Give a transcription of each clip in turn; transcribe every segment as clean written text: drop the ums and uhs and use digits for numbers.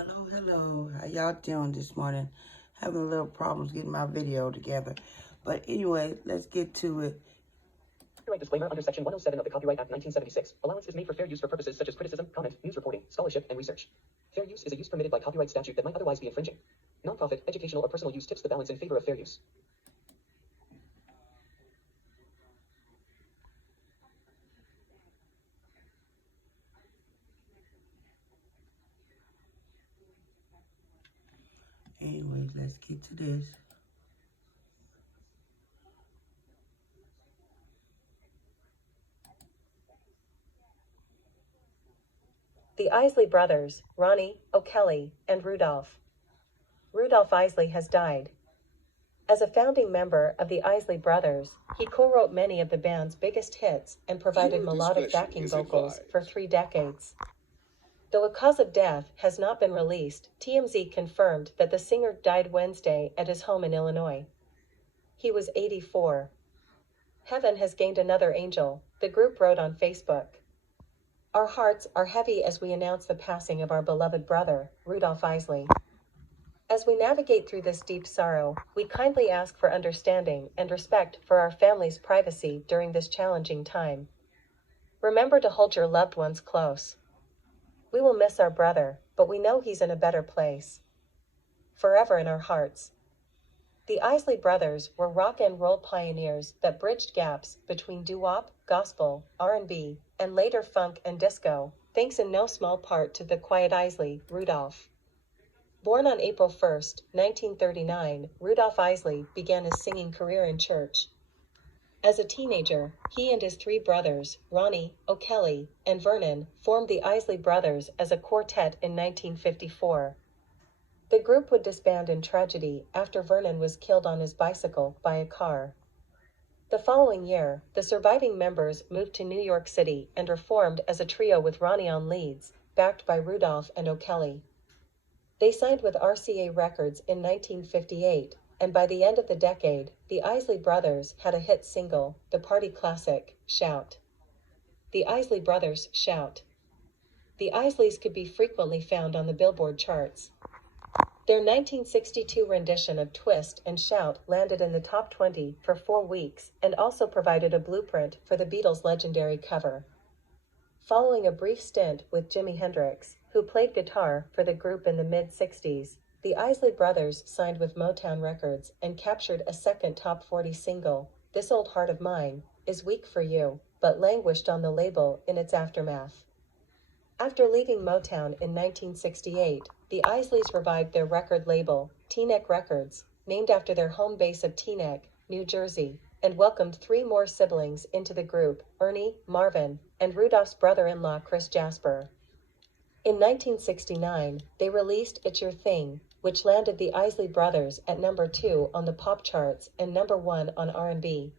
Hello. How y'all doing this morning? Having a little problems getting my video together. But anyway, let's get to it. Copyright disclaimer under Section 107 of the Copyright Act 1976. Allowance is made for fair use for purposes such as criticism, comment, news reporting, scholarship, and research. Fair use is a use permitted by copyright statute that might otherwise be infringing. Nonprofit, educational, or personal use tips the balance in favor of fair use. Anyways, let's get to this. The Isley brothers, Ronnie, O'Kelly, and Rudolph. Rudolph Isley has died. As a founding member of the Isley brothers, he co-wrote many of the band's biggest hits and provided melodic backing vocals for 3 decades. Though a cause of death has not been released, TMZ confirmed that the singer died Wednesday at his home in Illinois. He was 84. Heaven has gained another angel, the group wrote on Facebook. Our hearts are heavy as we announce the passing of our beloved brother, Rudolph Isley. As we navigate through this deep sorrow, we kindly ask for understanding and respect for our family's privacy during this challenging time. Remember to hold your loved ones close. We will miss our brother, but we know he's in a better place. Forever in our hearts. The Isley brothers were rock and roll pioneers that bridged gaps between doo-wop, gospel, R&B, and later funk and disco, thanks in no small part to the quiet Isley, Rudolph. Born on April 1, 1939, Rudolph Isley began his singing career in church. As a teenager, he and his 3 brothers, Ronnie, O'Kelly, and Vernon, formed the Isley Brothers as a quartet in 1954. The group would disband in tragedy after Vernon was killed on his bicycle by a car. The following year, the surviving members moved to New York City and were formed as a trio with Ronnie on leads, backed by Rudolph and O'Kelly. They signed with RCA Records in 1958, and by the end of the decade, the Isley Brothers had a hit single, the party classic, Shout. The Isley Brothers, Shout. The Isleys could be frequently found on the Billboard charts. Their 1962 rendition of Twist and Shout landed in the top 20 for 4 weeks and also provided a blueprint for the Beatles' legendary cover. Following a brief stint with Jimi Hendrix, who played guitar for the group in the mid-60s, the Isley Brothers signed with Motown Records and captured a second top 40 single. This Old Heart of Mine is weak for you, but languished on the label in its aftermath. After leaving Motown in 1968, the Isleys revived their record label, Teaneck Records, named after their home base of Teaneck, New Jersey, and welcomed 3 more siblings into the group, Ernie, Marvin, and Rudolph's brother-in-law Chris Jasper. In 1969, they released It's Your Thing, which landed the Isley Brothers at number 2 on the pop charts and number 1 on R&B.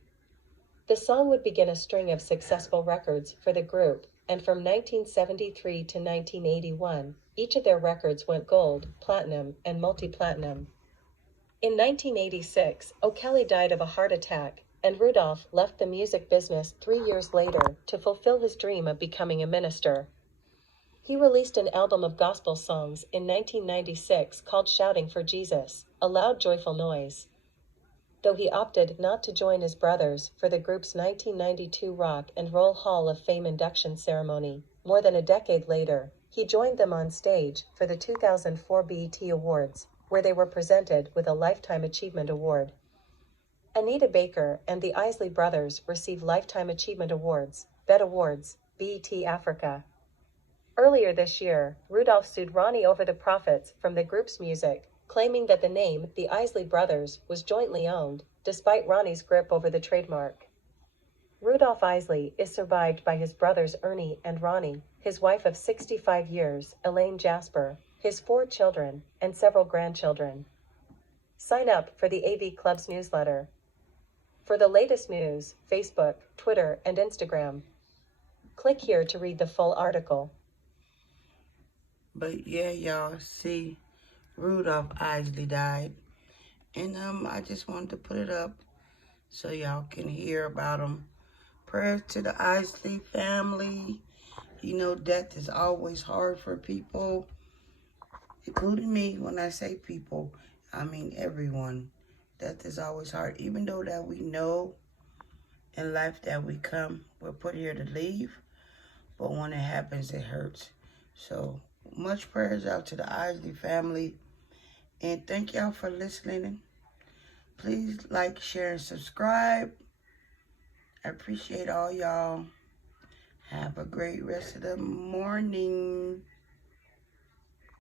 The song would begin a string of successful records for the group, and from 1973 to 1981, each of their records went gold, platinum, and multi-platinum. In 1986, O'Kelly died of a heart attack, and Rudolph left the music business 3 years later to fulfill his dream of becoming a minister. He released an album of gospel songs in 1996 called Shouting for Jesus, a loud joyful noise. Though he opted not to join his brothers for the group's 1992 Rock and Roll Hall of Fame induction ceremony, more than a decade later, he joined them on stage for the 2004 BET Awards, where they were presented with a Lifetime Achievement Award. Anita Baker and the Isley Brothers received Lifetime Achievement Awards, BET Awards, BET Africa. Earlier this year, Rudolph sued Ronnie over the profits from the group's music, claiming that the name, the Isley Brothers, was jointly owned, despite Ronnie's grip over the trademark. Rudolph Isley is survived by his brothers Ernie and Ronnie, his wife of 65 years, Elaine Jasper, his 4 children, and several grandchildren. Sign up for the AV Club's newsletter. For the latest news, Facebook, Twitter, and Instagram. Click here to read the full article. But yeah, y'all see, Rudolph Isley died. And I just wanted to put it up so y'all can hear about him. Prayers to the Isley family. You know, death is always hard for people. including me. When I say people, I mean everyone. Death is always hard, even though that we know in life that we're put here to leave, but when it happens, it hurts. So much prayers out to the Isley family, and thank y'all for listening. Please like, share, and subscribe. I appreciate all y'all. Have a great rest of the morning.